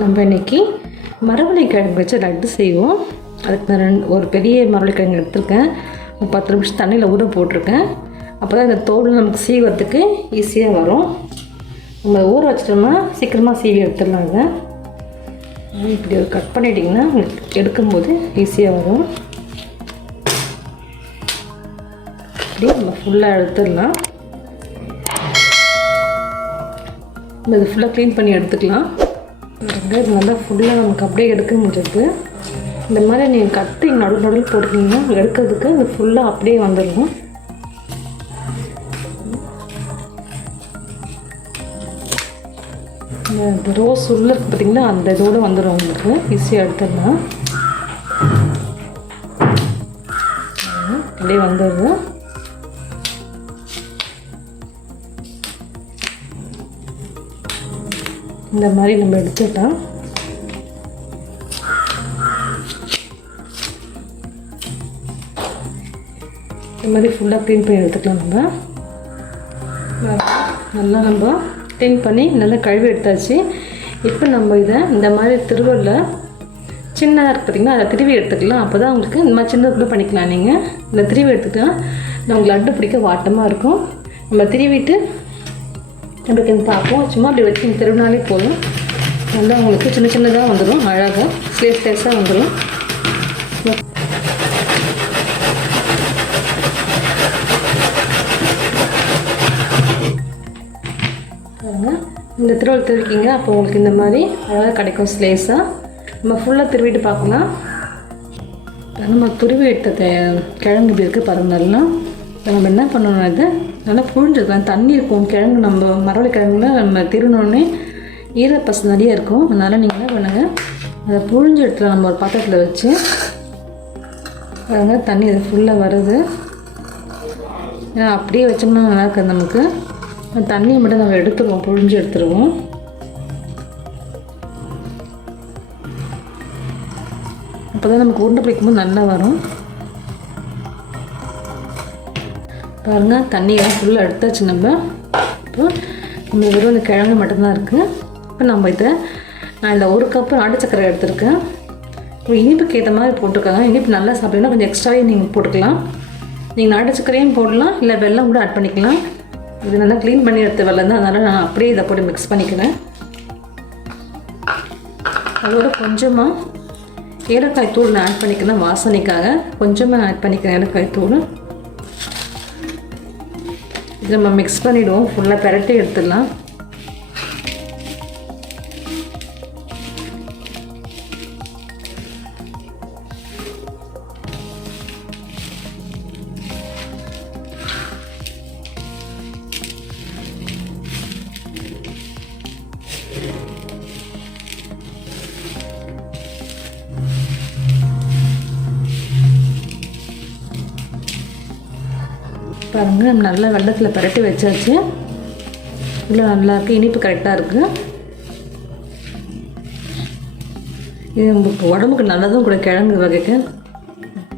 நம்ம இன்றைக்கி மரவள்ளிக்கிழங்கு வச்சு லட்டு செய்வோம். அதுக்கு நான் ஒரு பெரிய மரவள்ளிக்கிழங்கு எடுத்துருக்கேன். 10 நிமிஷம் தண்ணியில் ஊற போட்டிருக்கேன். அப்போ தான் இந்த தோல் நமக்கு சீவறதுக்கு ஈஸியாக வரும். நம்ம ஊற வச்சிட்டோம்னா சீக்கிரமாக சீவி எடுத்துடலாங்க. இப்படி ஒரு கட் பண்ணிட்டிங்கன்னா உங்களுக்கு எடுக்கும்போது ஈஸியாக வரும். இப்படி நம்ம ஃபுல்லாக எடுத்துடலாம். நம்ம இது ஃபுல்லாக க்ளீன் பண்ணி எடுத்துக்கலாம். இது நல்லா ஃபுல்லாக நமக்கு அப்படியே எடுக்க முடியாது. இந்த மாதிரி நீங்கள் கட்டு நடுவில் போட்டுக்கிங்கன்னா எடுக்கிறதுக்கு இது ஃபுல்லாக அப்படியே வந்துடும். இந்த ரோஸ் உள்ள இருக்குது பார்த்திங்கன்னா, அந்த இதோடு வந்துடும் உங்களுக்கு ஈஸியாக எடுத்துடலாம். அப்படியே வந்துடுது. இந்த மாதிரி நம்ம எடுத்துட்டோம். இந்த மாதிரி ஃபுல்லாக க்ளீன் பண்ணி எடுத்துக்கலாம். நல்லா நம்ம க்ளீன் பண்ணி நல்லா கழுவி எடுத்தாச்சு. இப்போ நம்ம இதை இந்த மாதிரி திருவள்ளில் சின்னதாக இருக்குது பார்த்திங்கன்னா, அதை திருவி எடுத்துக்கலாம். அப்போ தான் உங்களுக்கு இந்த மாதிரி சின்னது கூட பண்ணிக்கலாம். நீங்கள் இந்த திருவி எடுத்துக்கலாம். உங்களுக்கு லட்டு பிடிக்க வாட்டமாக இருக்கும். நம்ம திருவிட்டு நம்மளுக்கு பார்ப்போம். சும்மா அப்படி வச்சு திருவினாலே போதும். நல்லா உங்களுக்கு சின்ன சின்னதாக வந்துடும். அழகாக ஸ்லேஸாக வந்துடும். பாருங்கள், இந்த திருவள்ளுவர் திருவிக்கிங்க. அப்போ உங்களுக்கு இந்த மாதிரி அழகாக கிடைக்கும் ஸ்லேஸாக. நம்ம ஃபுல்லாக திருவிட்டு பார்க்கலாம். நம்ம துருவி எடுத்த கிழங்கு இப்படி இருக்குது பாருங்கள். நல்லா நம்ம என்ன பண்ணணும், இது நல்லா புழிஞ்சிருக்கலாம். தண்ணி இருக்கும் கிழங்கு. நம்ம மரவள்ளி கிழங்குல நம்ம திருவினோடனே ஈரப்பசு நிறைய இருக்கும். அதனால் நீங்கள் என்ன பண்ணுங்கள், அதை புழிஞ்சு எடுத்துலாம். நம்ம ஒரு பாத்திரத்தில் வச்சு பாருங்கள், தண்ணி அது ஃபுல்லாக வருது. ஏன்னா அப்படியே வச்சோம்னா நல்லா இருக்காது. நமக்கு தண்ணியை மட்டும் நம்ம எடுத்துருவோம், புழிஞ்சு எடுத்துருவோம். அப்போ தான் நமக்கு உருண்டை பிடிக்கும்போது நல்லா வரும். பாருங்கள், தண்ணியெல்லாம் ஃபுல்லாக எடுத்தாச்சு. நம்ம இப்போ நம்ம வெறும் இந்த கிழங்கு மட்டும்தான் இருக்குது. இப்போ நம்ம இதை நான் இந்த 1 கப்பு நாட்டு சக்கரை எடுத்துருக்கேன். இப்போ இனிப்புக்கு ஏற்ற மாதிரி போட்டிருக்காங்க. இனிப்பு நல்லா சாப்பிட்டீங்கன்னா கொஞ்சம் எக்ஸ்ட்ராவே நீங்கள் போட்டுக்கலாம். நீங்கள் நாட்டு சக்கரையும் போடலாம், இல்லை வெல்லம் கூட ஆட் பண்ணிக்கலாம். இது நல்லா க்ளீன் பண்ணி எடுத்த வெல்லம் தான், அதனால் நான் அப்படியே இதை போட்டு மிக்ஸ் பண்ணிக்கிறேன். அதோட கொஞ்சமாக ஏலக்காய் தூள் நான் ஆட் பண்ணிக்கிறேன். வாசனைக்காக கொஞ்சமாக ஆட் பண்ணிக்கிறேன் ஏலக்காய் தூள். இது நம்ம மிக்ஸ் பண்ணிவிடுவோம். ஃபுல்லாக பெரட்டி எடுத்துடலாம். பாருங்கள், நம்ம நல்லா வெள்ளத்தில் பரட்டி வச்சாச்சு. இல்லை நல்லாயிருக்கு, இனிப்பு கரெக்டாக இருக்குது. இது நமக்கு உடம்புக்கு நல்லதும் கூட. கிழங்கு வகைக்கு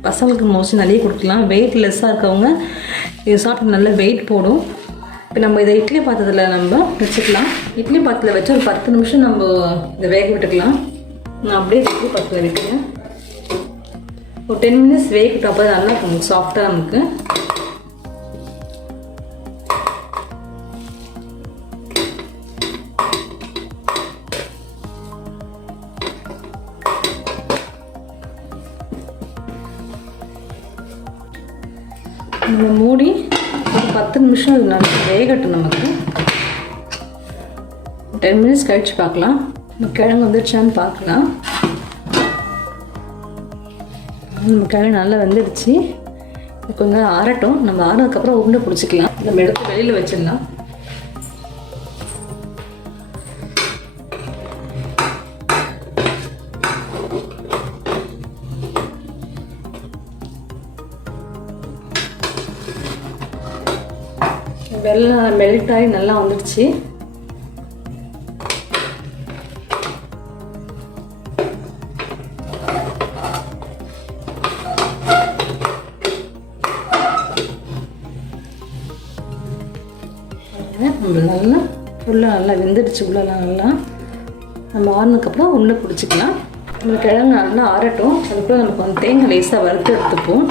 பசங்களுக்கு மோஸ்ட்லி நிறைய கொடுக்கலாம். வெயிட் லெஸ்ஸாக இருக்கவங்க இது சாப்பிட்டு நல்ல வெயிட் போடும். இப்போ நம்ம இதை இட்லி பாத்திரத்தில் நம்ம வச்சுக்கலாம். இட்லி பாத்திரத்தில் வச்சு ஒரு 10 நிமிஷம் நம்ம இதை வேக விட்டுக்கலாம். நான் அப்படியே இட்லி பாத்திரத்தில் வைக்கிறேன். ஒரு 10 மினிட்ஸ் வேகட்டும். அப்போ நல்லா இருக்கும், சாஃப்டாக நமக்கு. நம்ம மூடி ஒரு 10 நிமிஷம் இது நல்லா வேகட்டும். நமக்கு 10 மினிட்ஸ் கழிச்சு பார்க்கலாம். நம்ம கிழங்கு வந்துடுச்சான்னு பார்க்கலாம். நம்ம கிழங்கு நல்லா வந்துடுச்சு. கொஞ்சம் ஆறட்டும். நம்ம ஆறினதுக்கப்புறம் உருண்டை பிடிச்சிக்கலாம். நம்ம எடுத்து வெளியில் வச்சிடலாம். வெள்ளம் மெல்ட் ஆகி நல்லா வந்துடுச்சு. நல்லா ஃபுல்லாக நல்லா வெந்துடுச்சு. உள்ளலாம் நல்லா நம்ம ஆறுனதுக்கப்புறம் உருண்டை பிடிச்சிக்கலாம். நம்ம கிழங்கு நல்லா ஆறட்டும். அதுக்குள்ளே நமக்கு வந்து தேங்காய் லேசாக வறுத்து எடுத்துப்போம்.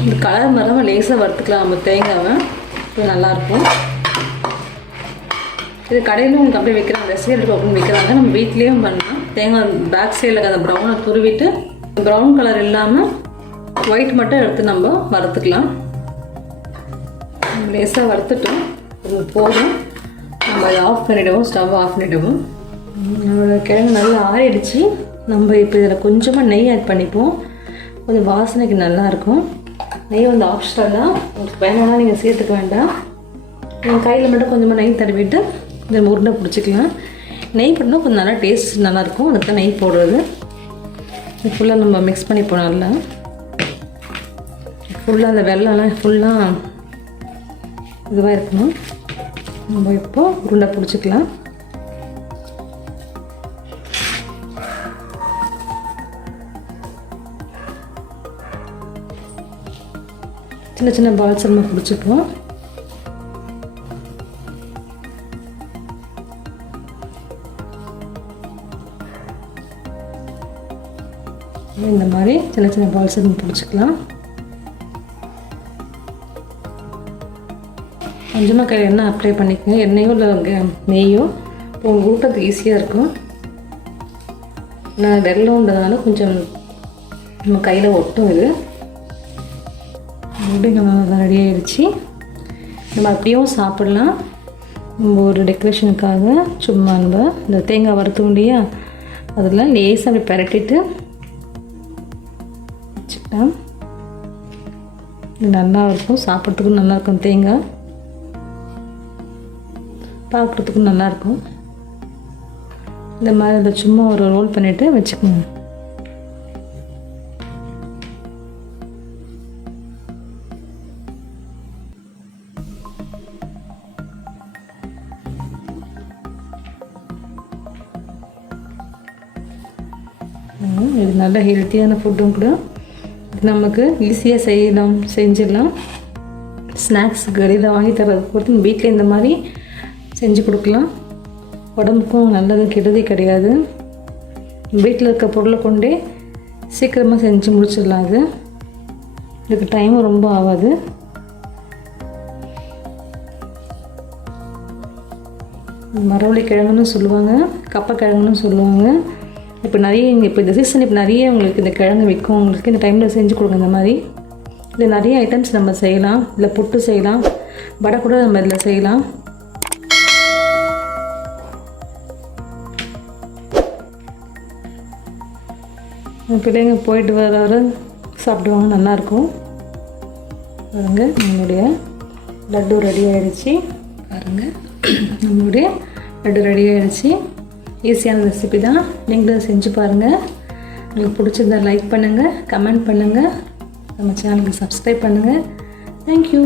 இந்த கலர் மரம் லேசாக வறுத்துக்கலாம் நம்ம தேங்காவை. இது நல்லாயிருக்கும். இது கடையில் உங்களுக்கு அப்படியே வைக்கிறாங்க, ரெசிபி அப்படின்னு வைக்கிறாங்க. நம்ம வீட்லேயும் பண்ணலாம். தேங்காய் பேக் சைடில் அந்த ப்ரௌனை துருவிட்டு ப்ரௌன் கலர் இல்லாமல் ஒயிட் மட்டும் எடுத்து நம்ம வறுத்துக்கலாம். லேசாக வறுத்துட்டோம். அது போதும். நம்ம அதை ஆஃப் பண்ணிவிடுவோம். ஸ்டவ் ஆஃப் பண்ணிவிடுவோம். நம்மளோட கிழங்கு நல்லா ஆறிடுச்சு. நம்ம இப்போ இதில் கொஞ்சமாக நெய் ஆட் பண்ணிப்போம். கொஞ்சம் வாசனைக்கு நல்லாயிருக்கும். நெய் வந்து ஆப்ஷனல் தான். உங்களுக்கு வேணும்னா நீங்கள் சேர்த்துக்க வேண்டாம். நீங்கள் கையில் மட்டும் கொஞ்சமாக நெய் தடவிட்டு இந்த உருண்டை பிடிச்சிக்கலாம். நெய் போட்டால் கொஞ்சம் நல்லா டேஸ்ட் நல்லாயிருக்கும். அதுக்கு தான் நெய் போடுறது. இது ஃபுல்லாக நம்ம மிக்ஸ் பண்ணிப்போம். நல்லா ஃபுல்லாக அந்த வெள்ளம்லாம் ஃபுல்லாக இதுவாக இருக்கணும். நம்ம இப்போ உருண்டை பிடிச்சிக்கலாம். சின்ன சின்ன பால்ஸ் நம்ம பிடிச்சிப்போம். இந்த மாதிரி சின்ன சின்ன பால்ஸ் நம்ம பிடிச்சிக்கலாம். கொஞ்சமாக கையில் எண்ணெய் அப்ளை பண்ணிக்கோங்க. எண்ணெயோ இல்லை நெய்யோ இப்போ உங்களுக்கு ஊட்டுறதுக்கு ஈஸியாக இருக்கும். நான் வெள்ளம்ன்றதுனால கொஞ்சம் நம்ம கையில் ஒட்டும். இது அப்படிங்க நல்லா ரெடி ஆகிடுச்சு. நம்ம அப்படியும் சாப்பிட்லாம். நம்ம ஒரு டெக்கரேஷனுக்காக சும்மா நம்ம இந்த தேங்காய் வறுத்தோம் இல்லையா, அதில் லேசாக அப்படி பரட்டிட்டு வச்சுக்கலாம். இது நல்லா இருக்கும். சாப்பிட்றதுக்கும் நல்லாயிருக்கும். தேங்காய் பார்க்குறதுக்கும் நல்லாயிருக்கும். இந்த மாதிரி அதை சும்மா ஒரு ரோல் பண்ணிவிட்டு வச்சுக்கோங்க. இது நல்ல ஹெல்த்தியான ஃபுட்டும் கூட. நமக்கு ஈஸியாக செஞ்சிடலாம். ஸ்நாக்ஸுக்கு வெளியில் வாங்கி தரது பொறுத்து வீட்டில் இந்த மாதிரி செஞ்சு கொடுக்கலாம். உடம்புக்கும் நல்லது, கெடுதே கிடையாது. வீட்டில் இருக்க பொருளை கொண்டே சீக்கிரமாக செஞ்சு முடிச்சிடலாம். அது இதுக்கு டைமும் ரொம்ப ஆகாது. மரவள்ளி கிழங்குன்னு சொல்லுவாங்க, கப்பை கிழங்குன்னு சொல்லுவாங்க. இப்போ இந்த சீசன் இப்போ நிறைய உங்களுக்கு இந்த கிழங்கு விற்கும். உங்களுக்கு இந்த டைமில் செஞ்சு கொடுங்க. இந்த மாதிரி இதில் நிறைய ஐட்டம்ஸ் நம்ம செய்யலாம். இல்லை புட்டு செய்யலாம், வடை கூட நம்ம இதில் செய்யலாம். பிள்ளைங்க போயிட்டு வர சாப்பிடுவாங்க. நல்லாயிருக்கும். பாருங்க, நம்மளுடைய லட்டு ரெடி ஆகிடுச்சு. பாருங்கள், நம்மளுடைய லட்டு ரெடி ஆகிடுச்சு. ஈஸியான ரெசிபி தான். நீங்களும் செஞ்சு பாருங்கள். உங்களுக்கு பிடிச்சிருந்தா லைக் பண்ணுங்கள், கமெண்ட் பண்ணுங்கள், நம்ம சேனலுக்கு சப்ஸ்கிரைப் பண்ணுங்கள். தேங்க்யூ.